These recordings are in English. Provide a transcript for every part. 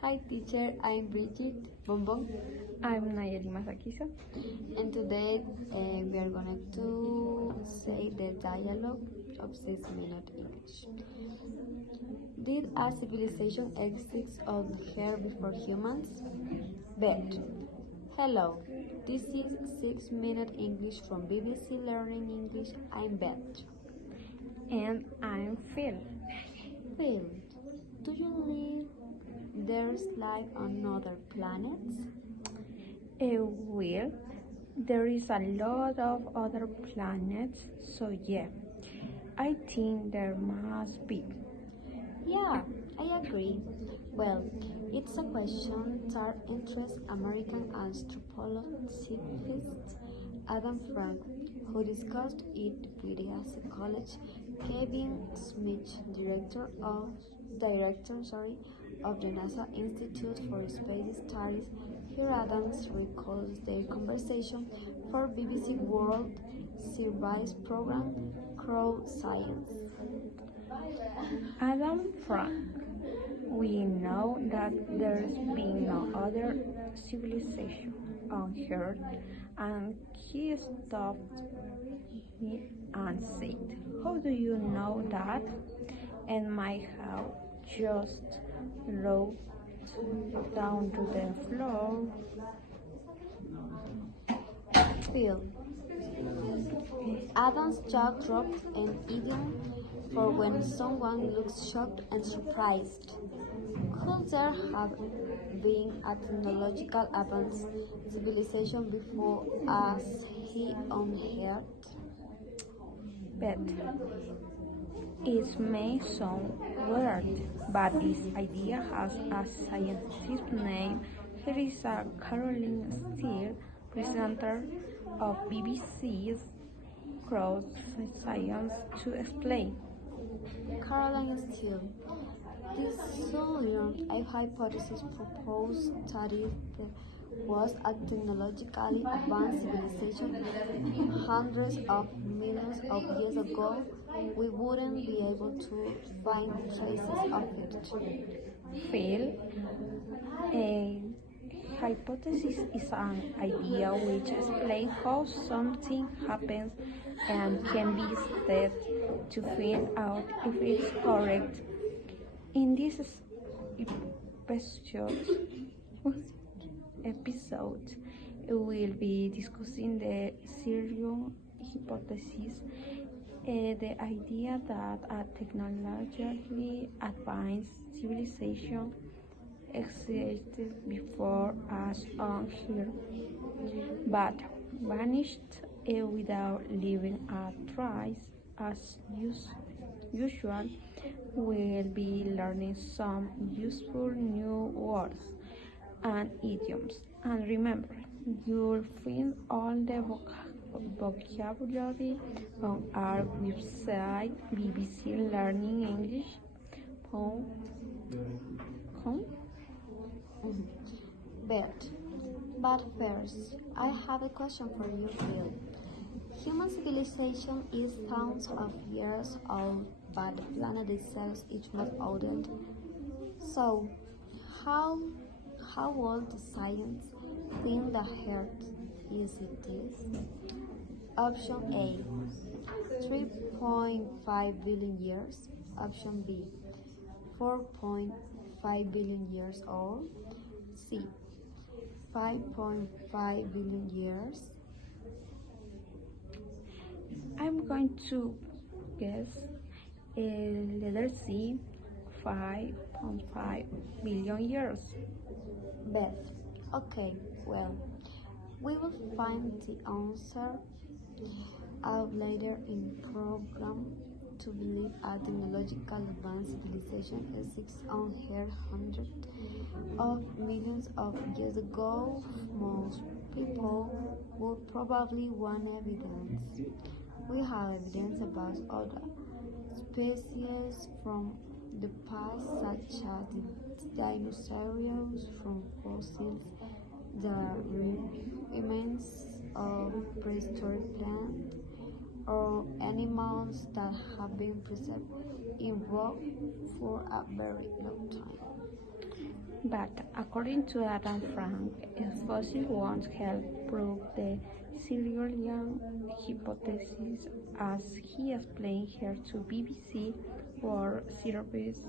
Hi teacher, I'm Bridget Bonbon, I'm Nayeli Masakisa. and today we are going to say the dialogue of 6 Minute English. Did a civilization exist on here before humans? Bet. Hello, this is 6 Minute English from BBC Learning English. I'm Bet. And I'm Phil. Phil, do you believe there's life on other planets? Well, there is a lot of other planets, so yeah, I think there must be. Yeah, I agree. Well, it's a question that interests American anthropologist Adam Frank, who discussed it with his colleague Kevin Smith, director of the NASA Institute for Space Studies. Here Adams recalls their conversation for BBC World Service program Crowd Science. Adam Frank. We know that there's been no other civilization on Earth, and he stopped me and said, "How do you know that?" And my house just rolled down to the floor. Phil. Adam's jaw dropped, an idiom for when someone looks shocked and surprised. Could there have been a technological advanced civilization before us he on Earth? But it may sound weird, but this idea has a scientific name. Here is a Caroline Steele, presenter of BBC's Cross Science, to explain. Caroline Steele. This solution a hypothesis proposed that if there was a technologically advanced civilization hundreds of millions of years ago, we wouldn't be able to find traces of it. Phil, a hypothesis is an idea which explains how something happens and can be tested to find out if it's correct. In this episode, we will be discussing the Sirius hypothesis, the idea that a technologically advanced civilization existed before us on Earth, but vanished without leaving a trace. As usual, we'll be learning some useful new words and idioms. And remember, you'll find all the vocabulary on our website bbclearningenglish.com. But first, I have a question for you, Phil. Human civilization is thousands of years old, but the planet itself is much older. So, how old the science think the Earth is it is? Option A, 3.5 billion years. Option B, 4.5 billion years old. C, 5.5 billion years. I'm going to guess letter C, 5.5 billion years. Beth. Okay, well, we will find the answer out later in the program. To believe a technological advanced civilization exists on Earth hundreds of millions of years ago, most people would probably want evidence. We have evidence about other species from the past, such as the dinosaurs, from fossils, the remains of prehistoric plants, or animals that have been preserved in rock for a very long time. But according to Adam Frank, a fossil won't help prove the Silurian hypothesis, as he explained here to BBC World Service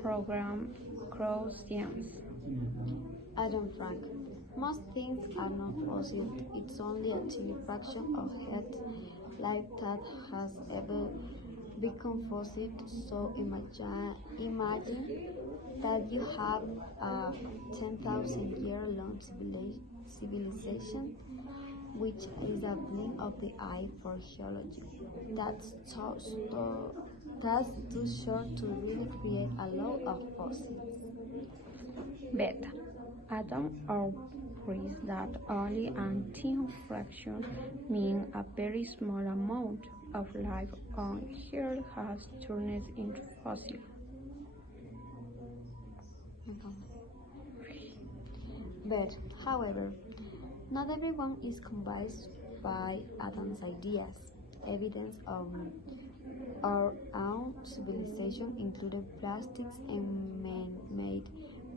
program Cross Science. Adam Frank. Most things are not fossil. It's only a tiny fraction of Earth's life that has ever become fossil. So imagine that you have a 10,000 year long civilization, which is a blink of the eye for geology. That's too short to really create a lot of fossils. But Adam agrees that only a tiny fraction, meaning a very small amount of life on Earth, has turned into fossil. But, however, not everyone is convinced by Adam's ideas. Evidence of our own civilization, including plastics and man-made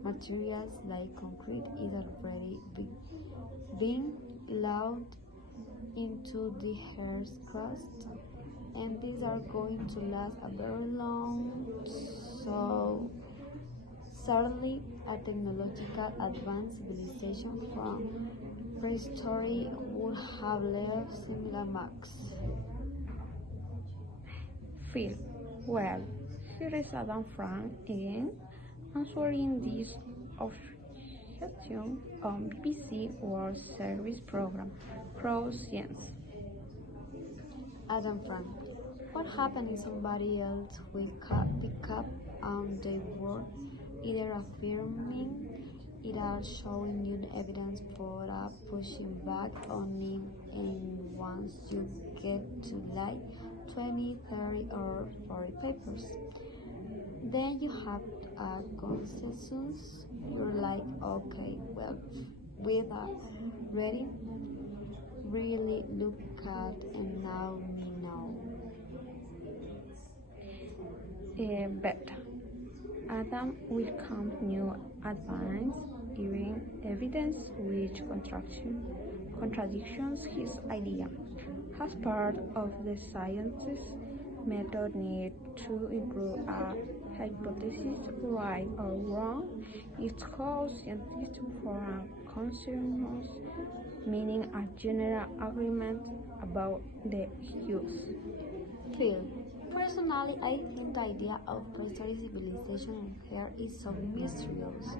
materials like concrete, is already being allowed into the Earth's crust, and these are going to last a very long. So, certainly, a technological advanced civilization from prehistory would have left similar marks. Phil, well, here is Adam Frank again, answering this objection on BBC World Service program Cross Science. Adam Frank. What happened if somebody else will pick up on their word, either affirming it or showing new evidence for pushing back on it, and once you get to like 20, 30 or 40 papers, then you have a consensus. You're like, okay, well, with a ready, really look at and now me know. But Adam will come new advance, even evidence which contradictions his idea. As part of the scientist's method need to improve a hypothesis, right or wrong, it's called scientific for a consensus, meaning a general agreement about the use. Phil. Personally, I think the idea of prehistoric civilization on Earth is so mysterious.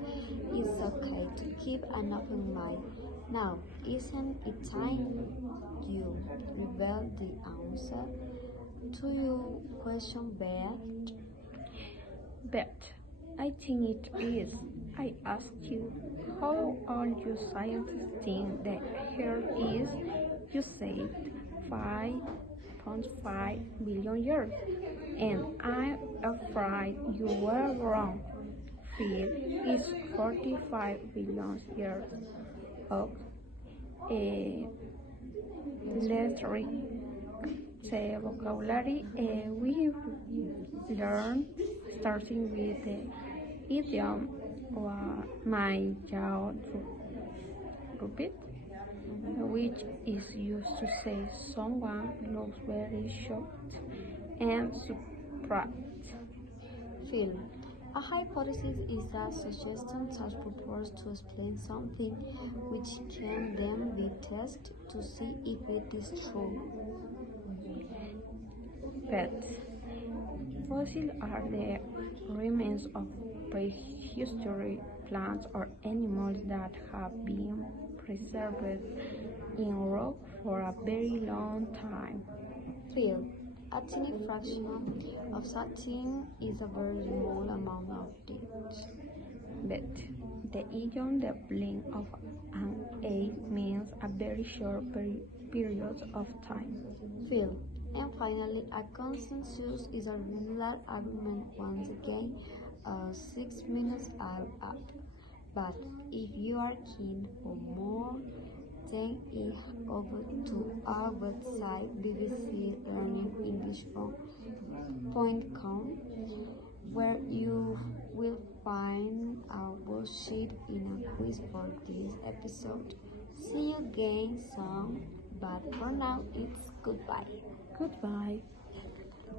It's okay to keep an open mind. Now, isn't it time you reveal the answer to your question, Beth? But I think it is. I ask you, how old you scientists think the Earth is? You said 5.5 billion years, and I'm afraid you were wrong. Phil is 45 billion years old. Let's read the vocabulary we learned, starting with the idiom my jaw repeat, which is used to say someone looks very shocked and surprised. Phil. A hypothesis is a suggestion that purports to explain something which can then be tested to see if it is true. But fossils are the remains of prehistoric plants or animals that have been preserved in rock for a very long time. Phil. A tiny fraction of something is a very small amount of it. But the idiom the blink of an eye means a very short period of time. Phil. And finally, a consensus is a regular agreement. Once again, 6 minutes are up. But if you are keen for more, then head over to our website bbclearningenglish.com where you will find our bullshit in a quiz for this episode. See you again soon, but for now it's goodbye. Goodbye.